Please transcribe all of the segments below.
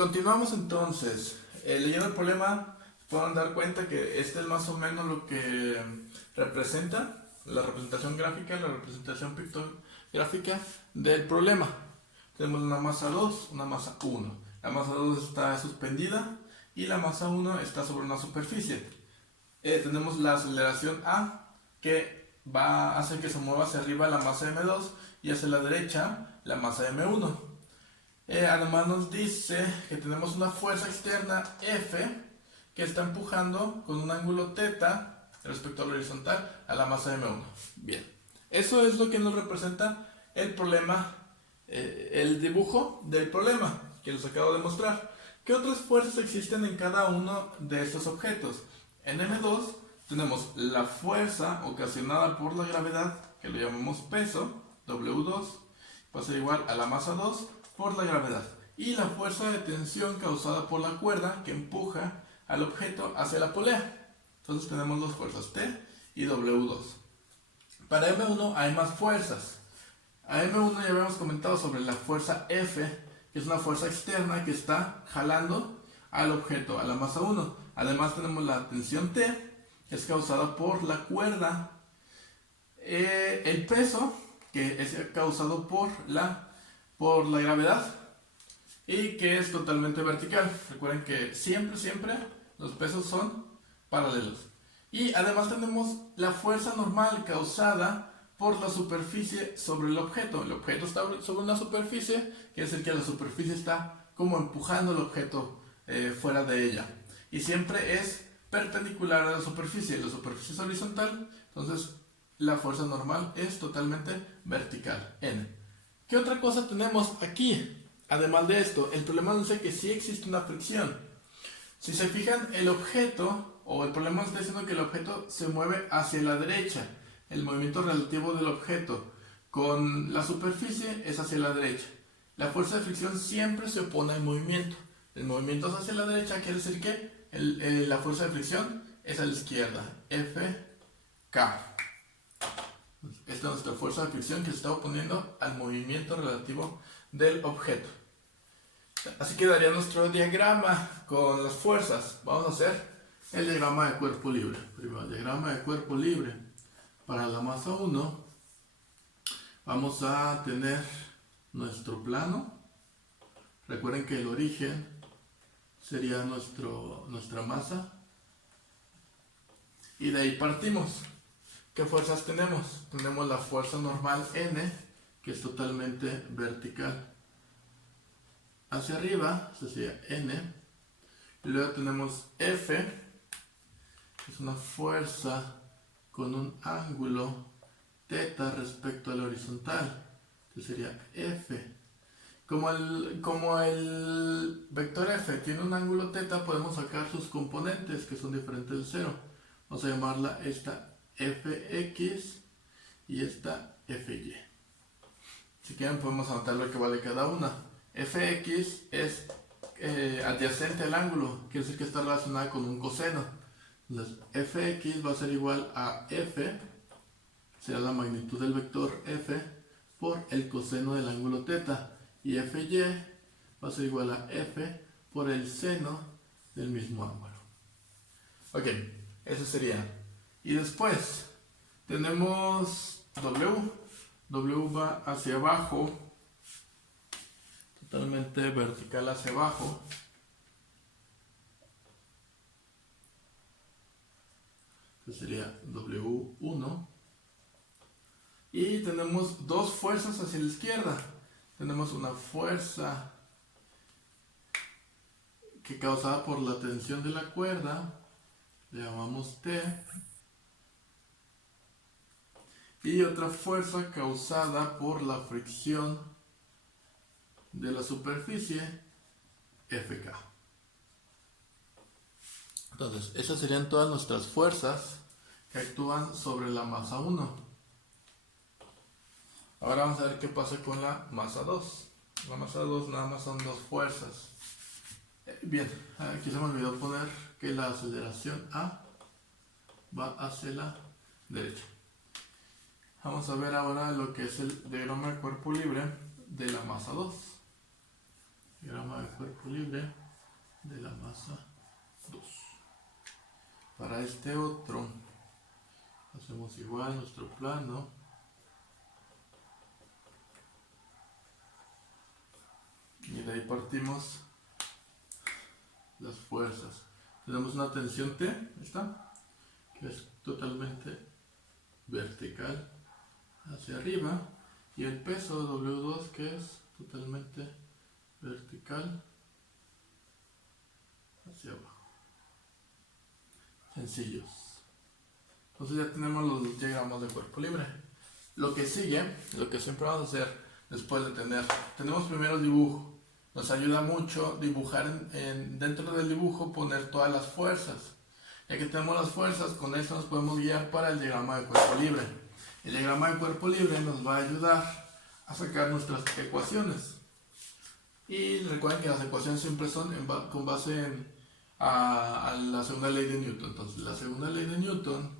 Continuamos entonces. Leyendo el problema, pueden dar cuenta que este es más o menos lo que representa la representación gráfica, la representación pictográfica del problema. Tenemos una masa 2, una masa 1. La masa 2 está suspendida y la masa 1 está sobre una superficie. Tenemos la aceleración A, que va a hacer que se mueva hacia arriba la masa M2 y hacia la derecha la masa M1. Además nos dice que tenemos una fuerza externa F que está empujando con un ángulo θ respecto al horizontal a la masa M1. Bien, eso es lo que nos representa el problema, el dibujo del problema que les acabo de mostrar. ¿Qué otras fuerzas existen en cada uno de estos objetos? En M2 tenemos la fuerza ocasionada por la gravedad, que lo llamamos peso, W2, va a ser igual a la masa 2 por la gravedad, y la fuerza de tensión causada por la cuerda que empuja al objeto hacia la polea. Entonces tenemos dos fuerzas, T y W2. Para M1 hay más fuerzas. A M1 ya habíamos comentado sobre la fuerza F, que es una fuerza externa que está jalando al objeto, a la masa 1. Además tenemos la tensión T, que es causada por la cuerda. El peso, que es causado por la gravedad y que es totalmente vertical. Recuerden que siempre los pesos son paralelos. Y además tenemos la fuerza normal causada por la superficie sobre el objeto. El objeto está sobre una superficie, quiere decir que la superficie está como empujando el objeto fuera de ella. Y siempre es perpendicular a la superficie es horizontal, entonces la fuerza normal es totalmente vertical, N. ¿Qué otra cosa tenemos aquí? Además de esto, el problema nos dice que sí existe una fricción. Si se fijan, el objeto, o el problema está diciendo que el objeto se mueve hacia la derecha. El movimiento relativo del objeto con la superficie es hacia la derecha. La fuerza de fricción siempre se opone al movimiento. El movimiento es hacia la derecha, quiere decir que la fuerza de fricción es a la izquierda. Fk. Esta es nuestra fuerza de fricción que se está oponiendo al movimiento relativo del objeto. Así quedaría nuestro diagrama con las fuerzas. Vamos a hacer el diagrama de cuerpo libre. Primero, el diagrama de cuerpo libre. Para la masa 1 vamos a tener nuestro plano. Recuerden que el origen sería nuestra masa. Y de ahí partimos. ¿Qué fuerzas tenemos? Tenemos la fuerza normal N, que es totalmente vertical hacia arriba, eso sería N. Y luego tenemos F, que es una fuerza con un ángulo θ respecto al horizontal, que sería F. Como el vector F tiene un ángulo θ, podemos sacar sus componentes, que son diferentes del cero. Vamos a llamarla esta Fx y esta Fy. Si quieren podemos anotar lo que vale cada una. Fx es adyacente al ángulo, quiere decir que está relacionada con un coseno. Entonces Fx va a ser igual a F, será la magnitud del vector F, por el coseno del ángulo θ. Y Fy va a ser igual a F por el seno del mismo ángulo. Ok, eso sería. Y después tenemos W. W va hacia abajo, totalmente vertical hacia abajo. Que sería W1. Y tenemos dos fuerzas hacia la izquierda. Tenemos una fuerza que causada por la tensión de la cuerda, le llamamos T. Y otra fuerza causada por la fricción de la superficie, Fk. Entonces, esas serían todas nuestras fuerzas que actúan sobre la masa 1. Ahora vamos a ver qué pasa con la masa 2. La masa 2 nada más son dos fuerzas. Bien, aquí se me olvidó poner que la aceleración A va hacia la derecha. Vamos a ver ahora lo que es el diagrama de cuerpo libre de la masa 2. Diagrama de cuerpo libre de la masa 2. Para este otro, hacemos igual nuestro plano. Y de ahí partimos las fuerzas. Tenemos una tensión T, ¿está? Que es totalmente vertical hacia arriba. Y el peso W2 que es totalmente vertical hacia abajo. Sencillos. Entonces ya tenemos los diagramas de cuerpo libre. Lo que sigue, lo que siempre vamos a hacer después de tenemos primero el dibujo. Nos ayuda mucho dibujar dentro del dibujo, poner todas las fuerzas. Ya que tenemos las fuerzas, con esto nos podemos guiar para el diagrama de cuerpo libre. El diagrama de cuerpo libre nos va a ayudar a sacar nuestras ecuaciones. Y recuerden que las ecuaciones siempre son con base a la segunda ley de Newton. Entonces, la segunda ley de Newton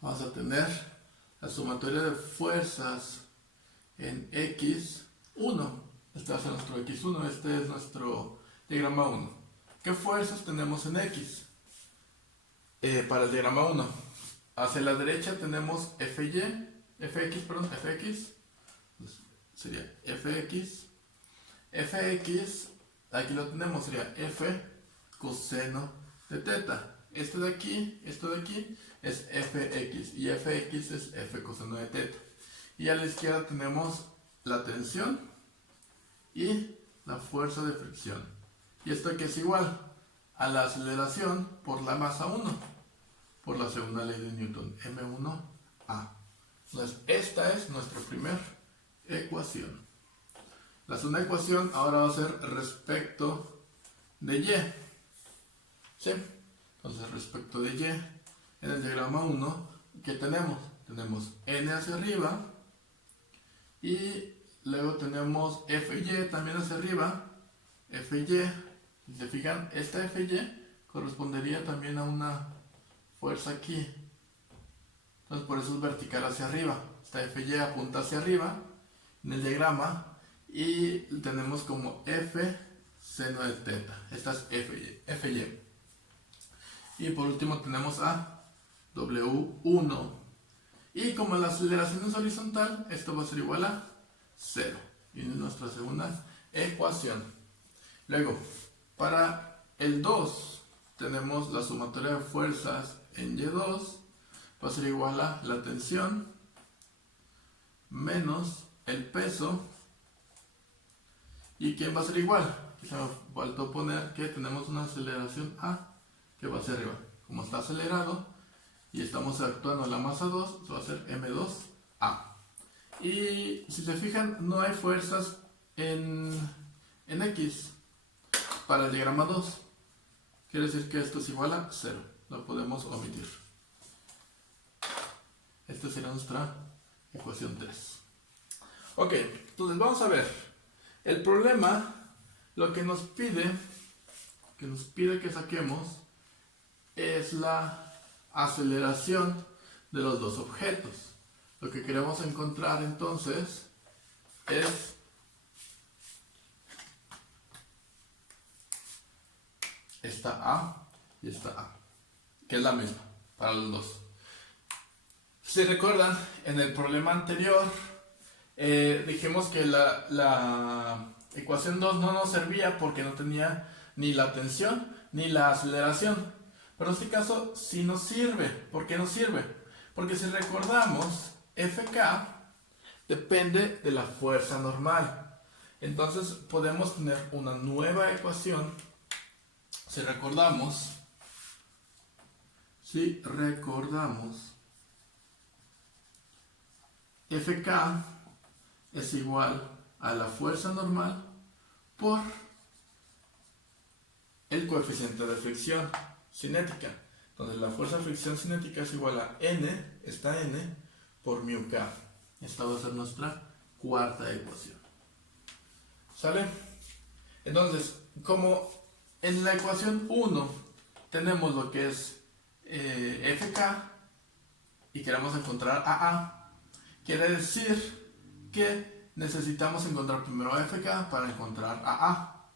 vamos a tener la sumatoria de fuerzas en X1. Este va a ser nuestro X1, este es nuestro diagrama 1. ¿Qué fuerzas tenemos en X? Para el diagrama 1, hacia la derecha tenemos Fx, pues sería Fx, aquí lo tenemos, sería F coseno de teta. Esto de aquí es Fx y Fx es F coseno de teta. Y a la izquierda tenemos la tensión y la fuerza de fricción. Y esto aquí es igual a la aceleración por la masa 1, por la segunda ley de Newton, M1A. Entonces, esta es nuestra primera ecuación. La segunda ecuación ahora va a ser respecto de Y. ¿Sí? Entonces, respecto de Y, en el diagrama 1, ¿qué tenemos? Tenemos N hacia arriba y luego tenemos Fy también hacia arriba. Fy, si se fijan, esta Fy correspondería también a una fuerza aquí. Entonces por eso es vertical hacia arriba. Esta Fy apunta hacia arriba en el diagrama y tenemos como F seno de teta. Esta es Fy. Y por último tenemos a W1. Y como la aceleración es horizontal, esto va a ser igual a 0. Y es nuestra segunda ecuación. Luego, para el 2 tenemos la sumatoria de fuerzas en Y2 va a ser igual a la tensión menos el peso. ¿Y quién va a ser igual? Aquí se me faltó poner que tenemos una aceleración A que va hacia arriba. Como está acelerado y estamos actuando en la masa 2, eso va a ser M2A. Y si se fijan, no hay fuerzas en X para el diagrama 2. Quiere decir que esto es igual a 0. Lo podemos omitir. Esta será nuestra ecuación 3. Ok, entonces vamos a ver. El problema, lo que nos pide que saquemos es la aceleración de los dos objetos. Lo que queremos encontrar entonces es esta A y esta A, que es la misma para los dos. Si recuerdan, en el problema anterior dijimos que la ecuación 2 no nos servía porque no tenía ni la tensión ni la aceleración. Pero en este caso sí nos sirve. ¿Por qué nos sirve? Porque si recordamos, Fk depende de la fuerza normal. Entonces podemos tener una nueva ecuación. Si recordamos, Fk es igual a la fuerza normal por el coeficiente de fricción cinética. Entonces la fuerza de fricción cinética es igual a N, esta N, por μk. Esta va a ser nuestra cuarta ecuación. ¿Sale? Entonces, como en la ecuación 1 tenemos lo que es Fk y queremos encontrar a A, Quiere decir que necesitamos encontrar primero a FK para encontrar a A.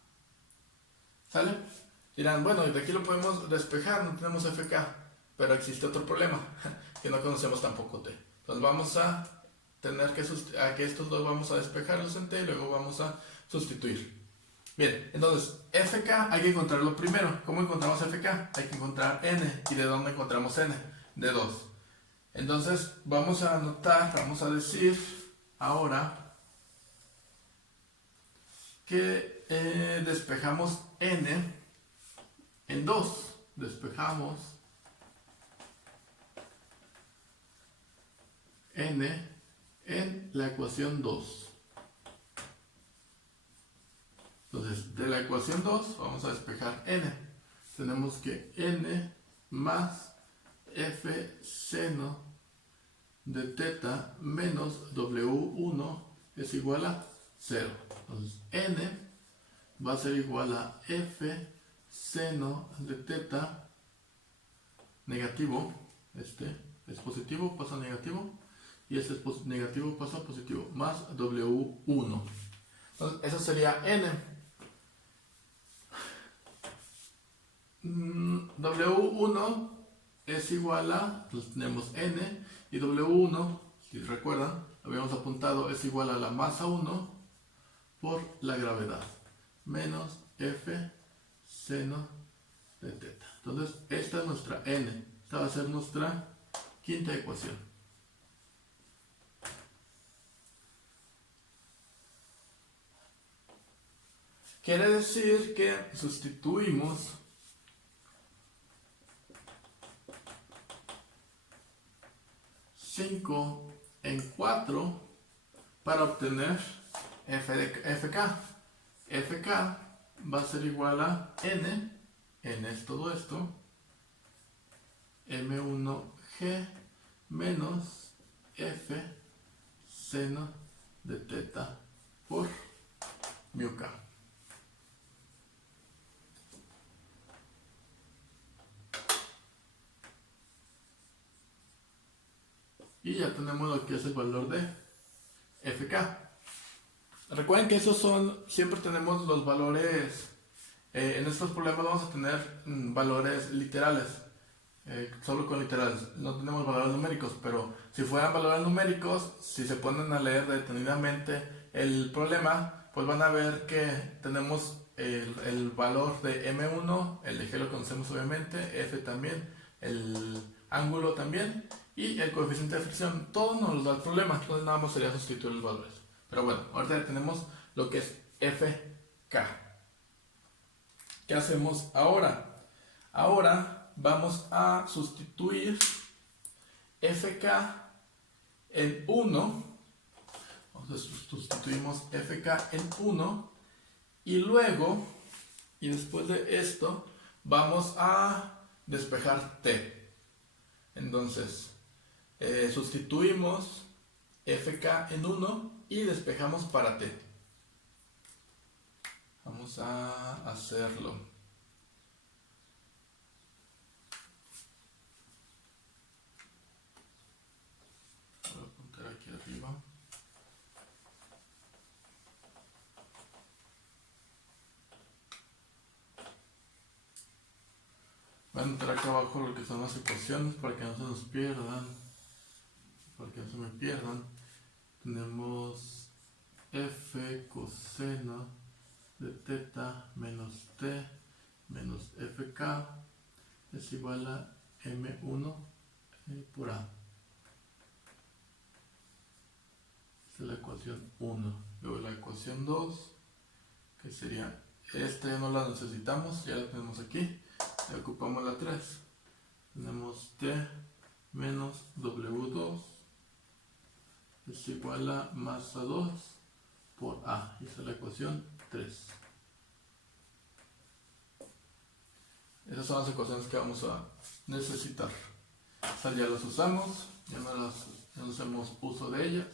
¿Sale? Dirán, bueno, de aquí lo podemos despejar, no tenemos FK, pero existe otro problema, que no conocemos tampoco T. Entonces vamos a tener que estos dos vamos a despejarlos en T y luego vamos a sustituir. Bien, entonces FK hay que encontrarlo primero. ¿Cómo encontramos FK? Hay que encontrar N. ¿Y de dónde encontramos N? De 2. Entonces vamos a anotar, vamos a decir ahora que despejamos N en 2. Despejamos N en la ecuación 2. Entonces, de la ecuación 2 vamos a despejar N. Tenemos que N más F seno de teta menos W1 es igual a 0. Entonces, N va a ser igual a F seno de teta negativo. Este es positivo, pasa a negativo. Y este es negativo, pasa a positivo. Más W1. Entonces, eso sería N. W1 es igual a, entonces tenemos N, y W1, si recuerdan, habíamos apuntado, es igual a la masa 1 por la gravedad, menos F seno de teta. Entonces, esta es nuestra N, esta va a ser nuestra quinta ecuación. Quiere decir que sustituimos en 4 para obtener FK. FK va a ser igual a N es todo esto, M1G menos F seno de teta por mu K. Y ya tenemos lo que es el valor de FK. Recuerden que esos son, siempre tenemos los valores, en estos problemas vamos a tener valores literales, solo con literales, no tenemos valores numéricos, pero si fueran valores numéricos, si se ponen a leer detenidamente el problema, pues van a ver que tenemos el valor de M1, el de G lo conocemos obviamente, F también, el ángulo también, y el coeficiente de fricción. Todo nos lo da el problema, entonces nada más sería sustituir los valores. Pero bueno, ahorita tenemos lo que es FK. ¿Qué hacemos ahora? Ahora vamos a sustituir FK en 1. Entonces sustituimos FK en 1 y luego, y después de esto, vamos a despejar T. Entonces, sustituimos FK en 1 y despejamos para T. Vamos a hacerlo. Voy a apuntar aquí arriba. Voy a anotar acá abajo lo que son las ecuaciones para que no se nos pierdan. Para que no se me pierdan. Tenemos F coseno de teta menos T menos FK es igual a M1 por A. Esta es la ecuación 1. Luego la ecuación 2, que sería, esta ya no la necesitamos, ya la tenemos aquí. Le ocupamos la 3. Tenemos T menos W2 es igual a masa 2 por A. Y esa es la ecuación 3. Esas son las ecuaciones que vamos a necesitar. Estas ya las usamos, ya no hacemos uso de ellas.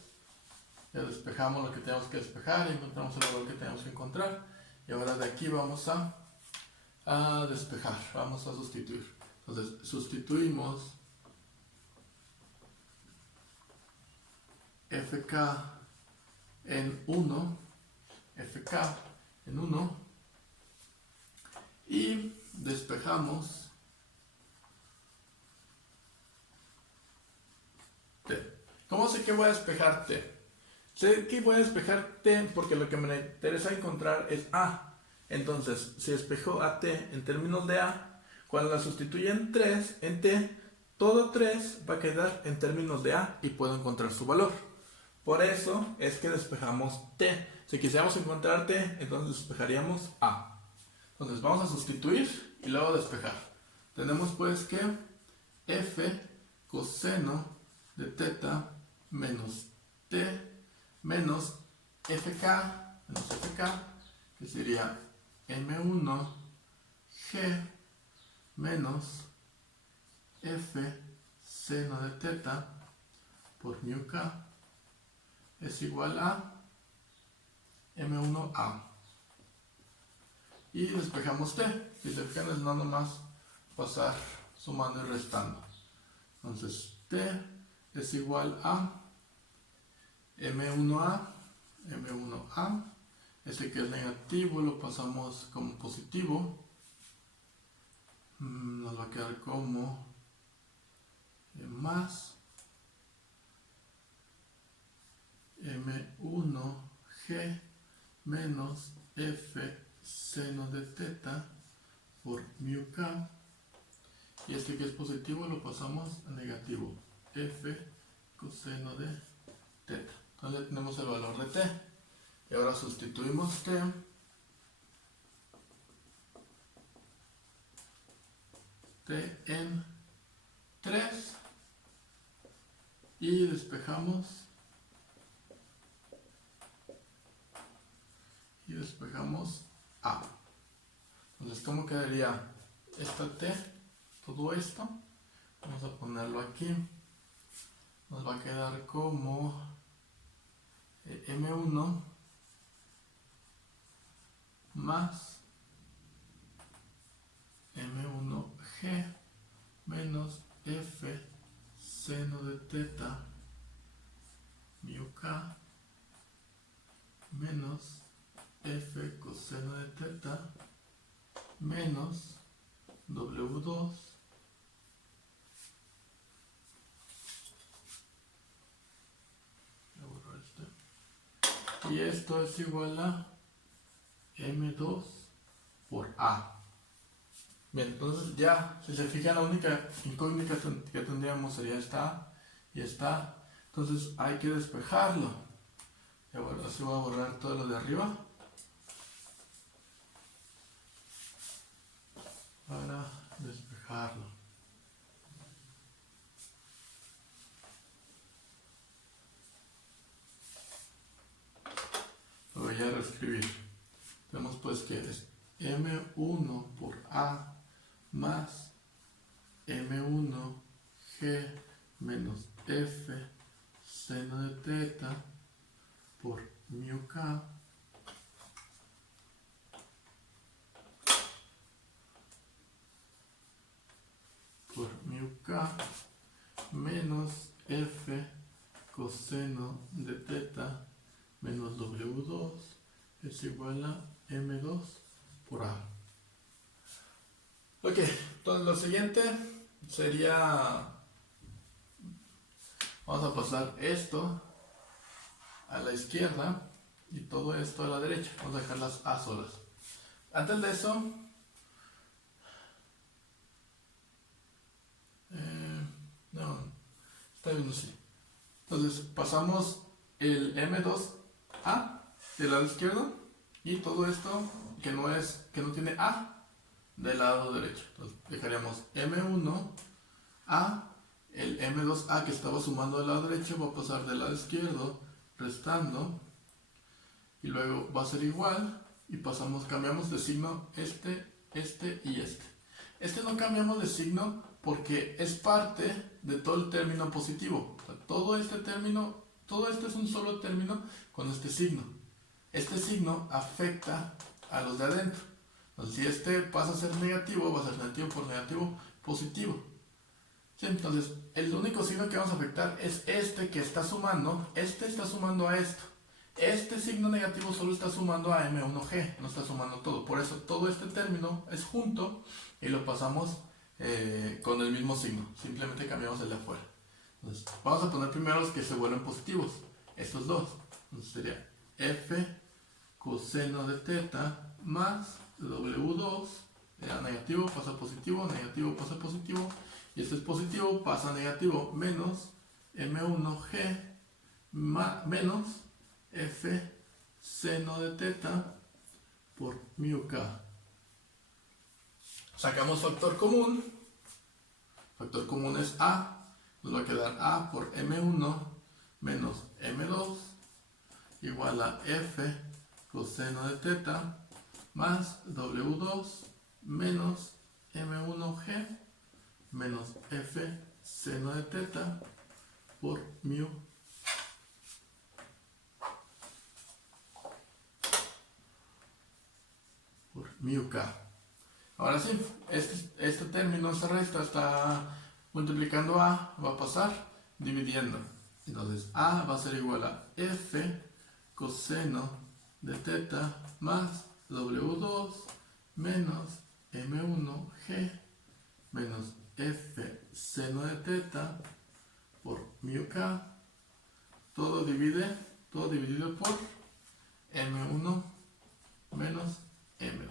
Ya despejamos lo que tenemos que despejar y encontramos el valor que tenemos que encontrar. Y ahora de aquí vamos a despejar, vamos a sustituir. Entonces sustituimos fk en 1, fk en 1, y despejamos t. ¿Cómo sé que voy a despejar t? Sé que voy a despejar t porque lo que me interesa encontrar es a. Entonces, si despejo a t en términos de a, cuando la sustituya en t, todo 3 va a quedar en términos de a y puedo encontrar su valor. Por eso es que despejamos t. Si quisiéramos encontrar t, entonces despejaríamos a. Entonces vamos a sustituir y luego despejar. Tenemos pues que f coseno de teta menos t menos fk, que sería m1 g menos f seno de teta por mu k es igual a m1a. Y despejamos t. Si se fijan es nada más pasar sumando y restando. Entonces t es igual a m1a, este que es negativo lo pasamos como positivo, nos va a quedar como más m1g menos f seno de teta por mu k, y este que es positivo lo pasamos a negativo, f coseno de teta. Entonces tenemos el valor de t. Y ahora sustituimos t en 3 y despejamos a. Entonces, ¿cómo quedaría esta t? Todo esto, vamos a ponerlo aquí, nos va a quedar como m1 más m1g menos f seno de teta mu k menos f coseno de teta menos w2 y esto es igual a m2 por a. Bien, entonces ya, si se fijan, la única incógnita que tendríamos sería esta a y esta a. Entonces hay que despejarlo. Y ahora sí voy a borrar todo lo de arriba para despejarlo. Lo voy a reescribir. Tenemos pues que es m1 por a más m1g menos f seno de teta por mu k menos f coseno de teta menos w2 es igual a m2 por a. Ok, entonces lo siguiente sería, vamos a pasar esto a la izquierda y todo esto a la derecha. Vamos a dejar las a solas. Antes de eso, no, está bien así. Entonces pasamos el m2a del lado izquierdo y todo esto que no tiene a del lado derecho. Entonces dejaríamos m1a, el m2a que estaba sumando del lado derecho va a pasar del lado izquierdo restando y luego va a ser igual y cambiamos de signo este y este. Este no cambiamos de signo porque es parte de todo el término positivo. O sea, todo este es un solo término con este signo. Este signo afecta a los de adentro. Entonces, si este pasa a ser negativo, va a ser negativo por negativo positivo. Sí, entonces, el único signo que vamos a afectar es este que está sumando. Este está sumando a esto. Este signo negativo solo está sumando a M1G, no está sumando todo. Por eso todo este término es junto y lo pasamos con el mismo signo. Simplemente cambiamos el de afuera. Entonces, vamos a poner primero los que se vuelven positivos. Estos dos. Entonces sería F coseno de teta más W2. Era negativo, pasa positivo, negativo, pasa positivo. Y este es positivo, pasa a negativo, menos M1G menos F seno de teta por mu k. Sacamos factor común. Factor común es A. Nos va a quedar A por M1 menos M2 igual a F coseno de teta más W2 menos M1G menos F seno de teta por mu k. Ahora sí, este término, esta resta está multiplicando A, va a pasar dividiendo. Entonces A va a ser igual a F coseno de teta más W2 menos M1G menos F seno de teta por mu k. Todo dividido por M1 menos M2.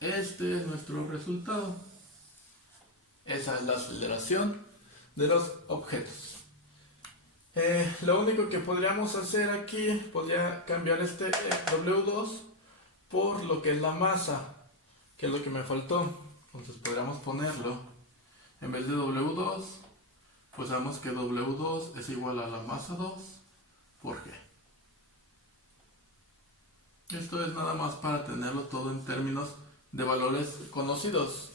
Este es nuestro resultado. Esa es la aceleración de los objetos. Lo único que podríamos hacer aquí, podría cambiar este W2 por lo que es la masa, que es lo que me faltó. Entonces podríamos ponerlo, en vez de W2, pues sabemos que W2 es igual a la masa 2 por G. Esto es nada más para tenerlo todo en términos de valores conocidos.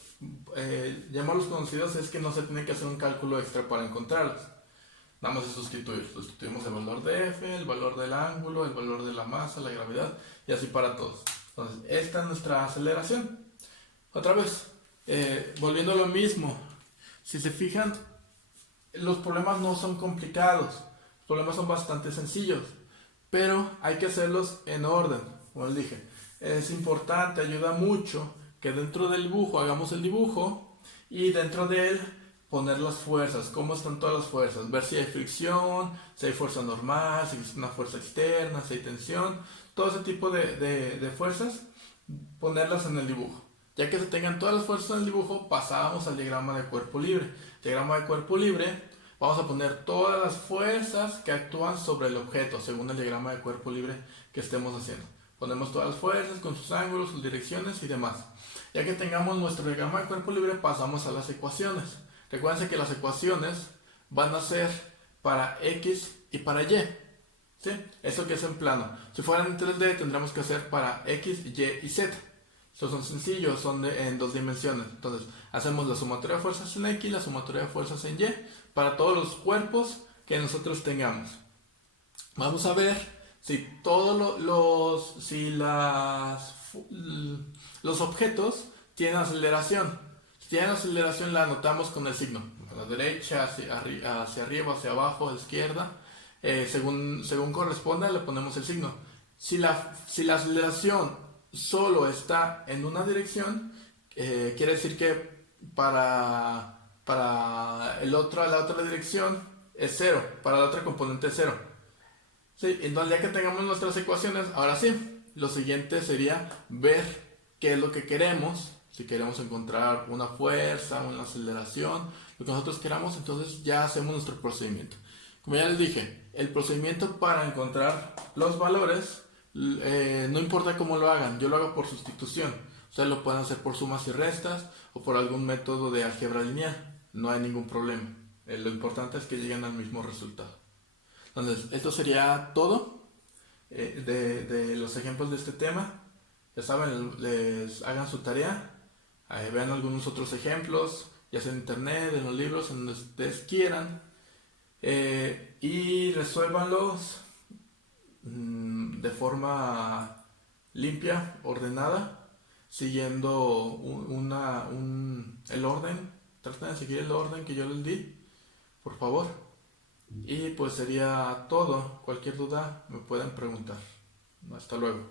Llamarlos conocidos es que no se tiene que hacer un cálculo extra para encontrarlos. Nada más es sustituir. Sustituimos el valor de F, el valor del ángulo, el valor de la masa, la gravedad y así para todos. Entonces, esta es nuestra aceleración. Otra vez, volviendo a lo mismo. Si se fijan, los problemas no son complicados. Los problemas son bastante sencillos. Pero hay que hacerlos en orden, como les dije. Es importante, ayuda mucho que dentro del dibujo hagamos el dibujo y dentro de él poner las fuerzas, cómo están todas las fuerzas, ver si hay fricción, si hay fuerza normal, si existe una fuerza externa, si hay tensión, todo ese tipo de fuerzas, ponerlas en el dibujo. Ya que se tengan todas las fuerzas en el dibujo, pasamos al diagrama de cuerpo libre. Diagrama de cuerpo libre, vamos a poner todas las fuerzas que actúan sobre el objeto, según el diagrama de cuerpo libre que estemos haciendo. Ponemos todas las fuerzas con sus ángulos, sus direcciones y demás. Ya que tengamos nuestro diagrama de cuerpo libre, pasamos a las ecuaciones. Recuerden que las ecuaciones van a ser para X y para Y. ¿Sí? Eso que es en plano. Si fueran en 3D, tendríamos que hacer para X, Y y Z. Estos son sencillos, son en dos dimensiones. Entonces, hacemos la sumatoria de fuerzas en X, la sumatoria de fuerzas en Y, para todos los cuerpos que nosotros tengamos. Vamos a ver si todos los objetos tienen aceleración. Si tienen aceleración, la anotamos con el signo. A la derecha, hacia arriba, hacia abajo, a la izquierda. Según corresponda, le ponemos el signo. Si la aceleración solo está en una dirección, quiere decir que para la otra dirección es 0, para la otra componente es 0. Sí, entonces ya que tengamos nuestras ecuaciones, ahora sí, lo siguiente sería ver qué es lo que queremos. Si queremos encontrar una fuerza, una aceleración, lo que nosotros queramos, entonces ya hacemos nuestro procedimiento. Como ya les dije, el procedimiento para encontrar los valores, no importa cómo lo hagan, yo lo hago por sustitución. Ustedes lo pueden hacer por sumas y restas o por algún método de álgebra lineal, no hay ningún problema. Lo importante es que lleguen al mismo resultado. Entonces, esto sería todo de los ejemplos de este tema. Ya saben, les hagan su tarea, vean algunos otros ejemplos, ya sea en internet, en los libros, en donde ustedes quieran, y resuélvanlos de forma limpia, ordenada, siguiendo el orden traten de seguir el orden que yo les di, por favor. Y pues sería todo. Cualquier duda me pueden preguntar. Hasta luego.